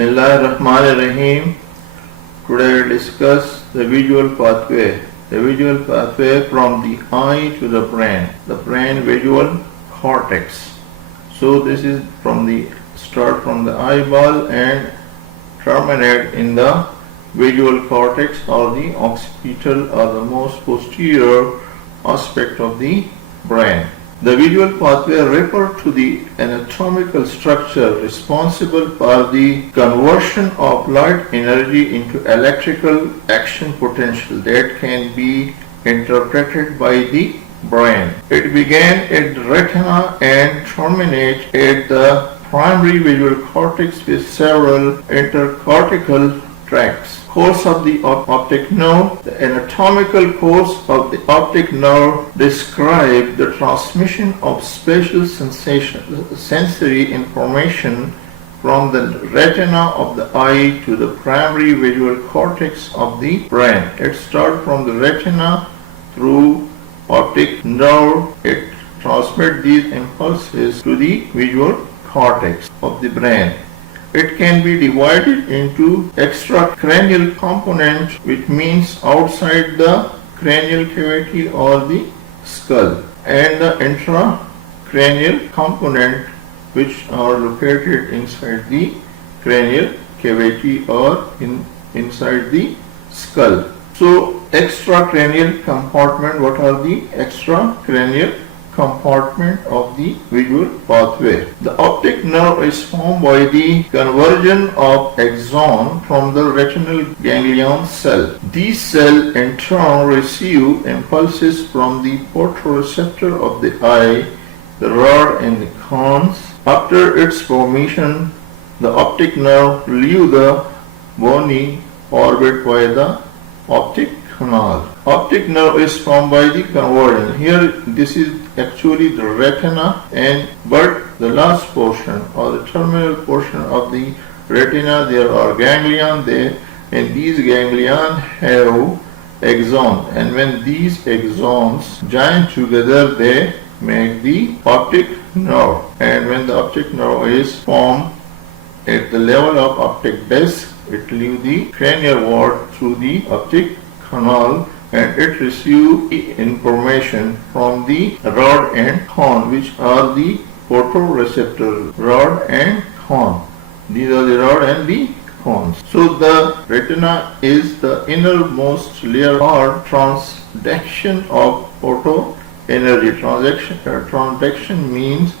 Bismillahirrahmanirrahim. Today we will discuss the visual pathway. The visual pathway from the eye to the brain visual cortex. So this is start from the eyeball and terminate in the visual cortex or the occipital or the most posterior aspect of the brain. The visual pathway refers to the anatomical structure responsible for the conversion of light energy into electrical action potential that can be interpreted by the brain. It began at the retina and terminates at the primary visual cortex with several intercortical tracts. Course of the optic nerve. The anatomical course of the optic nerve describes the transmission of spatial sensory information from the retina of the eye to the primary visual cortex of the brain. It starts from the retina through optic nerve. It transmits these impulses to the visual cortex of the brain. It can be divided into extracranial component, which means outside the cranial cavity or the skull, and the intracranial component, which are located inside the cranial cavity or inside the skull. So extracranial compartment, what are the extracranial compartment of the visual pathway? The optic nerve is formed by the conversion of axon from the retinal ganglion cell. These cells in turn receive impulses from the photoreceptor of the eye, the rod and the cones. After its formation, the optic nerve leaves the bony orbit by the optic canal. Optic nerve is formed by the conversion. Here this is actually the retina, but the last portion or the terminal portion of the retina, there are ganglion there, and these ganglion have axons, and when these axons join together they make the optic nerve. And when the optic nerve is formed at the level of optic disc, it leaves the cranial wall through the optic canal, and it receives information from the rod and cone, which are the photoreceptors, rod and cone. These are the rod and the cones. So the retina is the innermost layer or transduction of photo energy. Transduction means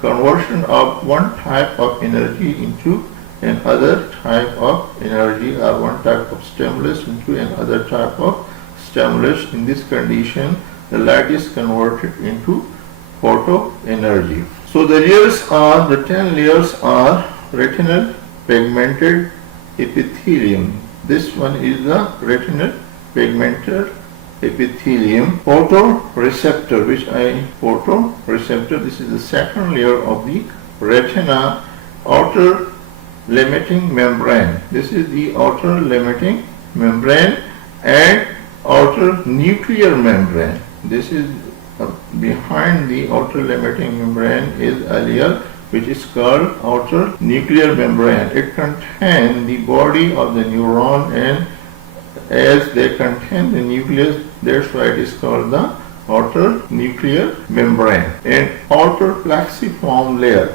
conversion of one type of energy into another type of energy, or one type of stimulus into another type of stimulus. In this condition, the light is converted into photo energy. So the 10 layers are retinal pigmented epithelium. This one is the retinal pigmented epithelium. Photoreceptor, this is the second layer of the retina. Outer limiting membrane, this is the outer limiting membrane, and outer nuclear membrane. This is behind the outer limiting membrane is a layer which is called outer nuclear membrane. It contains the body of the neuron, and as they contain the nucleus, that's why it is called the outer nuclear membrane. And outer plexiform layer,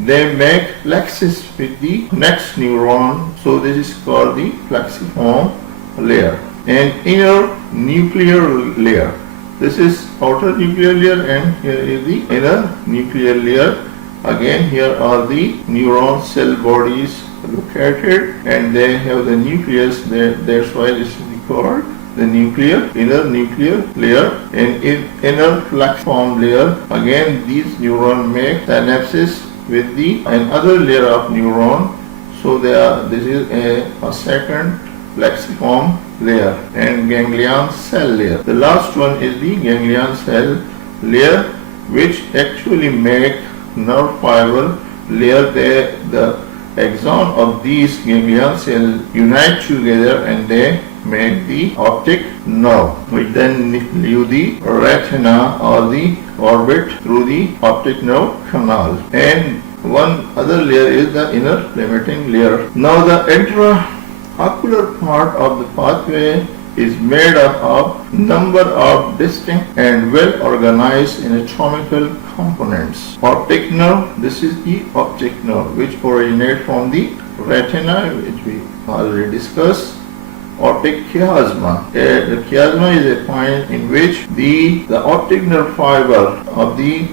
they make plexus with the next neuron, so this is called the plexiform layer. And inner nuclear layer, this is outer nuclear layer, and here is the inner nuclear layer. Again, here are the neuron cell bodies located, and they have the nucleus there. That's why this is called the inner nuclear layer. And in inner plexiform layer, again these neurons make synapses with the another layer of neuron, so this is a second plexiform layer. And ganglion cell layer, the last one is the ganglion cell layer, which actually make nerve fiber layer. The axon of these ganglion cells unite together and they make the optic nerve, which then leave the retina or the orbit through the optic nerve canal. And One other layer is the inner limiting layer. Now the intraocular part of the pathway is made up of number of distinct and well organized anatomical components. Optic nerve, this is the optic nerve which originates from the retina, which we already discussed. Optic chiasma. The chiasma is a point in which the optic nerve fiber of the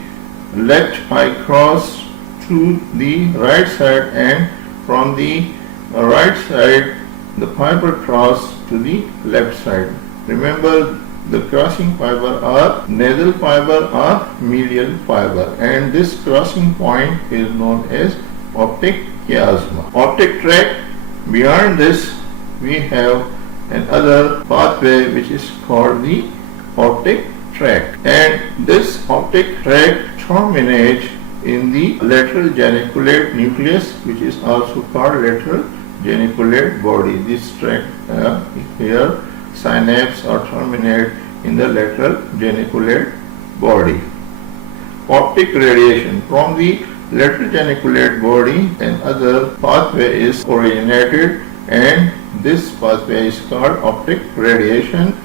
left eye cross to the right side, and from the right side the fiber cross to the left side. Remember, the crossing fiber are nasal fiber or medial fiber, and this crossing point is known as optic chiasma. Optic tract, beyond this we have another pathway which is called the optic tract, and this optic tract terminates in the lateral geniculate nucleus, which is also called lateral geniculate body. This tract here, synapse or terminate in the lateral geniculate body. Optic radiation from the lateral geniculate body, another pathway is originated, and this pathway is called optic radiation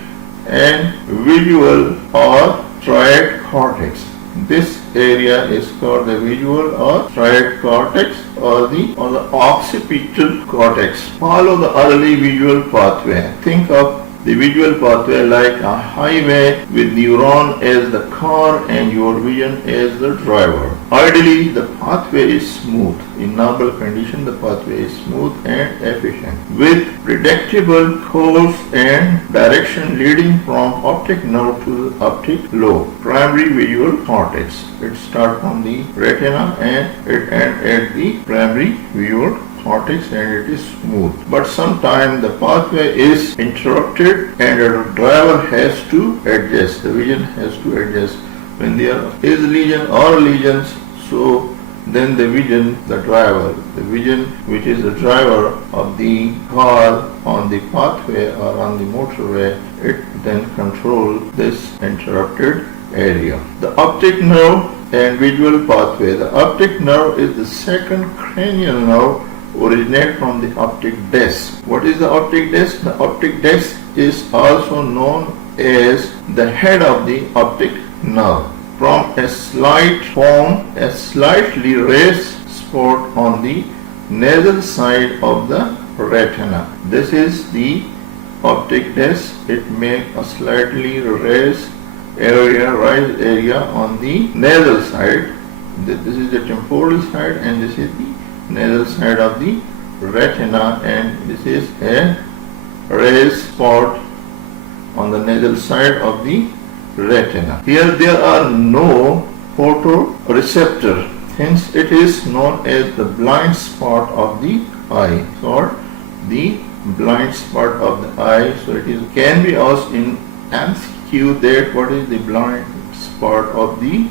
and visual or striate cortex. This area is called the visual or striate cortex or the occipital cortex. Follow the early visual pathway. Think of the visual pathway like a highway with neuron as the car and your vision as the driver. Ideally, the pathway is smooth. In normal condition, the pathway is smooth and efficient, with predictable course and direction leading from optic nerve to the optic lobe. Primary visual cortex. It starts from the retina and it ends at the primary visual cortex, and it is smooth. But sometimes the pathway is interrupted and the driver has to adjust. The vision has to adjust. When there is lesion or lesions, so then the vision, the driver, the vision which is the driver of the car on the pathway or on the motorway, it then controls this interrupted area. The optic nerve and visual pathway. The optic nerve is the second cranial nerve, originate from the optic disc. What is the optic disc? The optic disc is also known as the head of the optic nerve. From a slightly raised spot on the nasal side of the retina. This is the optic disc. It makes a slightly raised area on the nasal side. This is the temporal side and this is the nasal side of the retina, and this is a raised spot on the nasal side of the retina. Here there are no photoreceptor, hence it is known as the blind spot of the eye, or the blind spot of the eye. So it can be asked in MCQ that what is the blind spot of the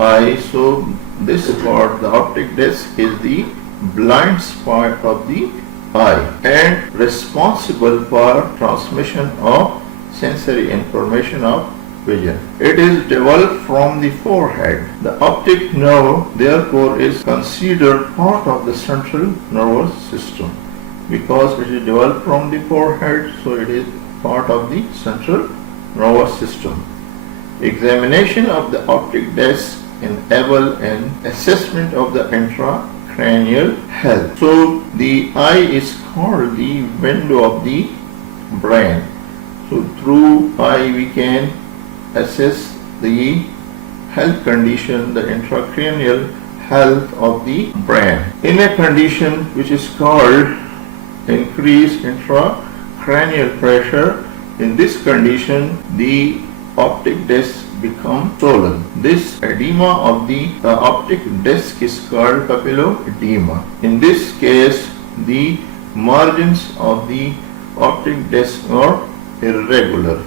eye. So this spot, the optic disc, is the blind spot of the eye and responsible for transmission of sensory information of vision. It is developed from the forehead. The optic nerve therefore is considered part of the central nervous system. Because it is developed from the forehead, so it is part of the central nervous system. Examination of the optic disc enable an assessment of the intracranial health. So the eye is called the window of the brain. So through eye we can assess the health condition, the intracranial health of the brain. In a condition which is called increased intracranial pressure, in this condition the optic disc become swollen. This edema of the optic disc is called papilloedema. In this case, the margins of the optic disc are irregular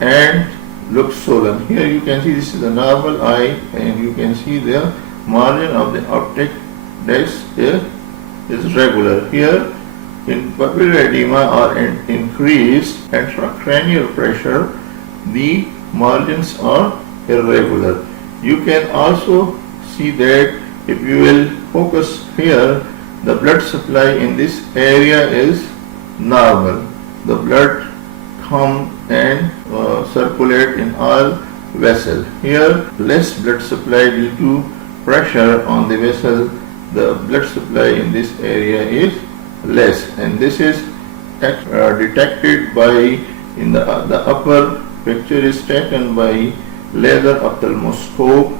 and look swollen. Here you can see this is a normal eye, and you can see the margin of the optic disc is regular. Here in papilloedema or increased intracranial pressure, the margins are irregular. You can also see that If you will focus here, the blood supply in this area is normal. The blood come and circulate in all vessel. Here less blood supply due to pressure on the vessel. The blood supply in this area is less, and this is detected by in the upper picture is taken by laser ophthalmoscope,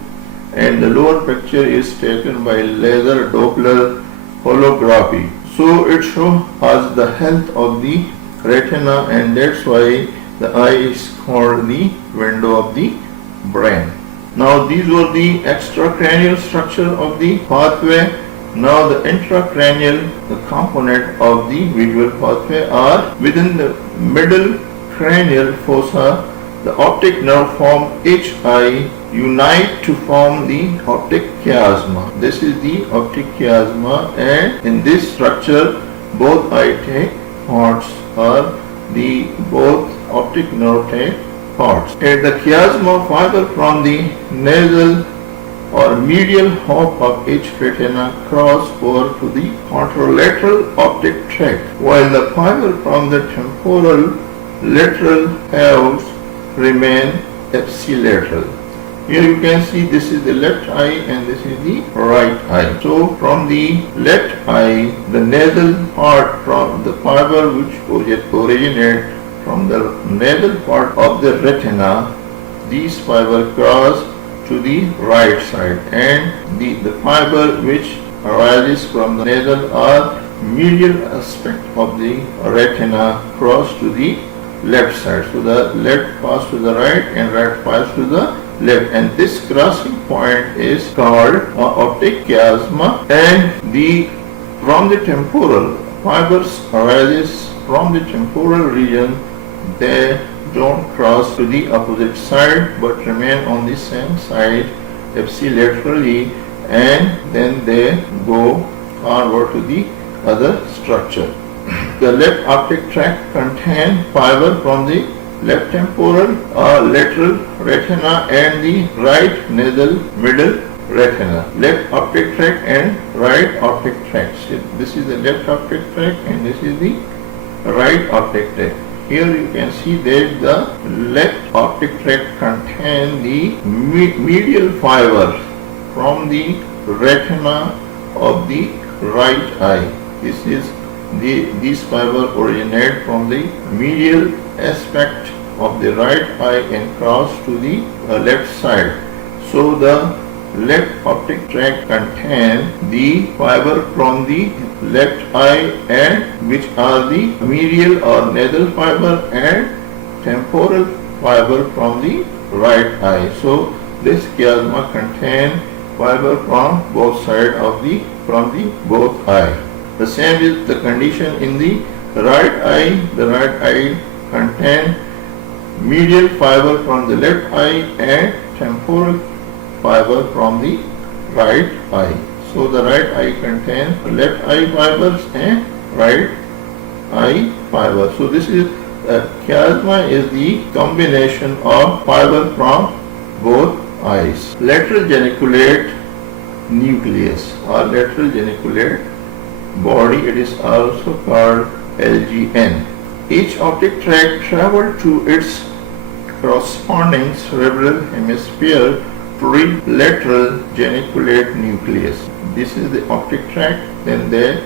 and the lower picture is taken by laser Doppler holography. So it shows us the health of the retina, and that's why the eye is called the window of the brain. Now these were the extracranial structure of the pathway. Now the intracranial component of the visual pathway are within the middle cranial fossa. The optic nerve form HI unite to form the optic chiasma. This is the optic chiasma, and in this structure both eye take parts, or the both optic nerve take parts. At the chiasma, fiber from the nasal or medial half of each retina cross over to the contralateral optic tract, while the fiber from the temporal lateral halves remain ipsilateral. Here you can see this is the left eye and this is the right eye. So from the left eye, the nasal part from the fiber which originate from the nasal part of the retina, these fiber cross to the right side, and the fiber which arises from the nasal or medial aspect of the retina cross to the left side. So the left pass to the right and right pass to the left, and this crossing point is called optic chiasma. And from the temporal fibers arises from the temporal region. They don't cross to the opposite side but remain on the same side ipsilaterally, and then they go onward to the other structure. The left optic tract contains fiber from the left temporal lateral retina and the right nasal middle retina. Left optic tract and right optic tract. This is the left optic tract and this is the right optic tract. Here you can see that the left optic tract contains the medial fiber from the retina of the right eye. These fibers originate from the medial aspect of the right eye and cross to the left side. So the left optic tract contains the fiber from the left eye, and which are the medial or nasal fiber and temporal fiber from the right eye. So this chiasma contains fiber from both sides of the both eye. The same is the condition in the right eye. The right eye contains medial fiber from the left eye and temporal fiber from the right eye. So the right eye contains left eye fibers and right eye fiber. So this is chiasma is the combination of fiber from both eyes. Lateral geniculate nucleus or lateral geniculate body, it is also called LGN. Each optic tract travels to its corresponding cerebral hemisphere to reach lateral geniculate nucleus. This is the optic tract, then they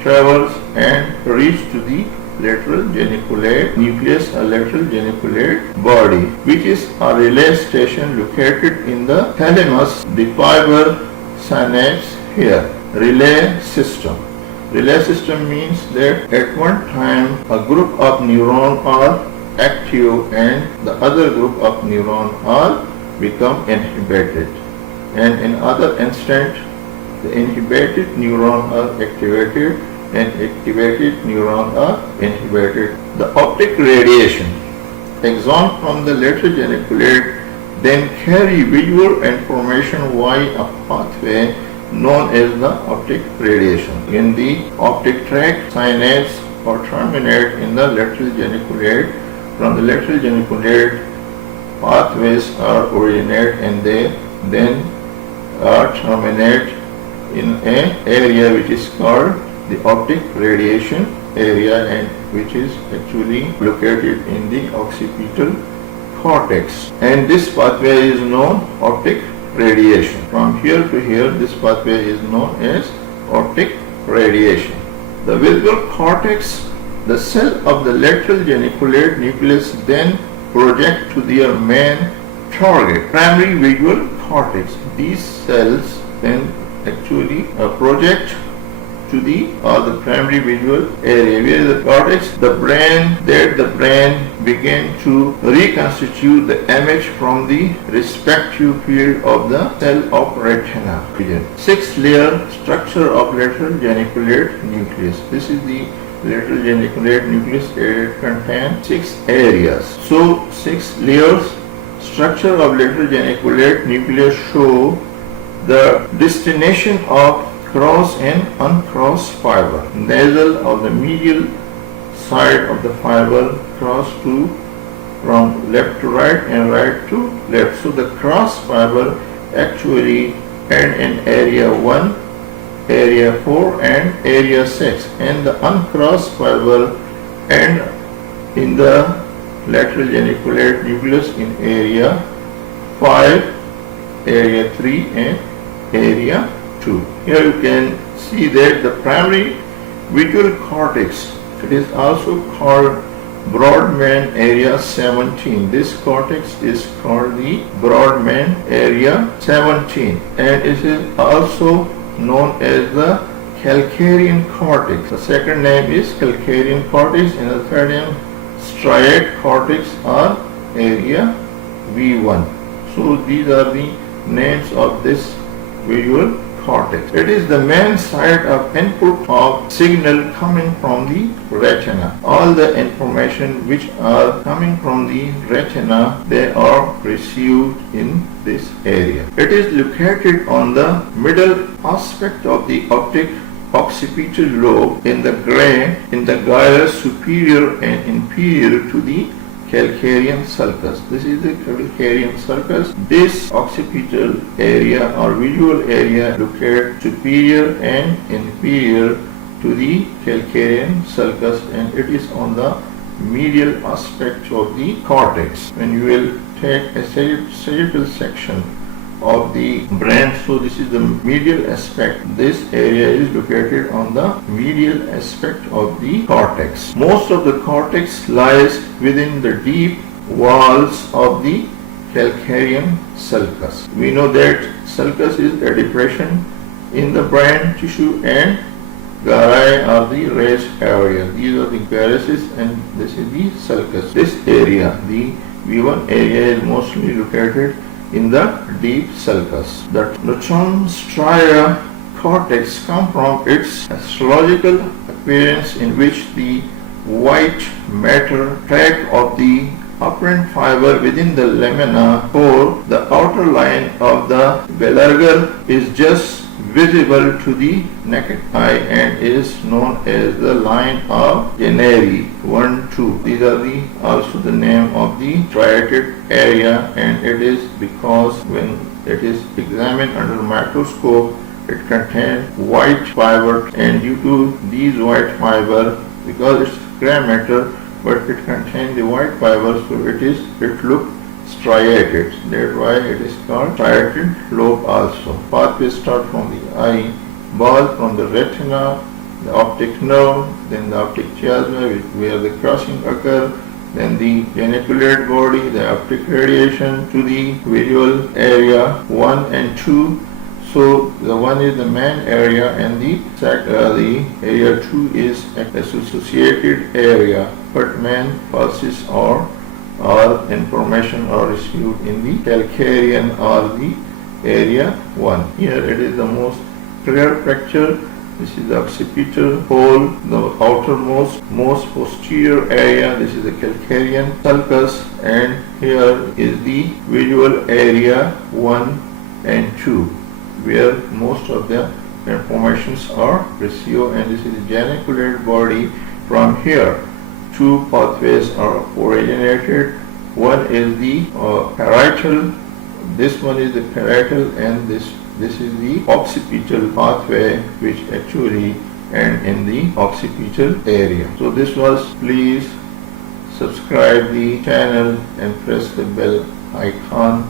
travels and reach to the lateral geniculate nucleus or lateral geniculate body, which is a relay station located in the thalamus. The fiber synapse here. Relay system. Relay system means that at one time a group of neurons are active and the other group of neurons are become inhibited, and in other instant the inhibited neurons are activated and activated neurons are inhibited. The optic radiation axon from the lateral geniculate then carry visual information via a pathway known as the optic radiation. In the optic tract, synapse or terminate in the lateral geniculate. From the lateral geniculate, pathways are originate and they then terminate in an area which is called the optic radiation area, and which is actually located in the occipital cortex, and this pathway is known optic radiation. From here to here, this pathway is known as optic radiation. The visual cortex, the cell of the lateral geniculate nucleus, then project to their main target, primary visual cortex. These cells then actually project to the primary visual area, where the cortex, the brain begin to reconstitute the image from the respective field of the cell of retina. 6-layer structure of lateral geniculate nucleus. This is the lateral geniculate nucleus. It contains 6 areas. So 6 layers structure of lateral geniculate nucleus show the destination of cross and uncrossed fiber. Nasal of the medial side of the fiber cross to from left to right and right to left. So the cross fiber actually end in area 1, area 4 and area 6, and the uncrossed fiber end in the lateral geniculate nucleus in area 5, area 3 and area 2. Here you can see that the primary visual cortex, it is also called Broadman area 17. This cortex is called the Broadman area 17, and it is also known as the calcarean cortex. The second name is calcarean cortex, and the third name striate cortex or area V1. So these are the names of this visual cortex. It is the main site of input of signal coming from the retina. All the information which are coming from the retina, they are received in this area. It is located on the middle aspect of the occipital lobe in the gyrus superior and inferior to the calcarean sulcus. This is the calcarean sulcus. This occipital area or visual area located superior and inferior to the calcarean sulcus, and it is on the medial aspect of the cortex. When you will take a sagittal section of the brain, so this is the medial aspect. This area is located on the medial aspect of the cortex. Most of the cortex lies within the deep walls of the calcarean sulcus. We know that sulcus is a depression in the brain tissue, and gyri are the raised area. These are the gyruses, and this is the sulcus. This area, the V1 area, is mostly located in the deep sulcus. The term stria cortex comes from its astrological appearance, in which the white matter tract of the apparent fiber within the lamina or the outer line of the belarger is just visible to the naked eye and is known as the line of Janeri 1-2. These are also the name of the striated area, and it is because when it is examined under microscope, it contains white fiber, and due to these white fiber, because it's gray matter but it contains the white fiber, so it looks striated. That's why it is called striated lobe also. Pathways start from the eye ball, from the retina, the optic nerve, then the optic chiasma where the crossing occurs, then the geniculate body, the optic radiation to the visual area 1 and 2. So the 1 is the main area, and the area 2 is associated area, but main pulses or information are received in the calcarean or the area 1. Here it is the most clear picture. This is the occipital hole, the outermost, most posterior area. This is the calcarean sulcus, and here is the visual area 1 and 2, where most of the informations are received, and this is the geniculate body. From here, 2 pathways are originated. One is the parietal. This one is the parietal, and this This is the occipital pathway which actually end in the occipital area. So this was, please subscribe the channel and press the bell icon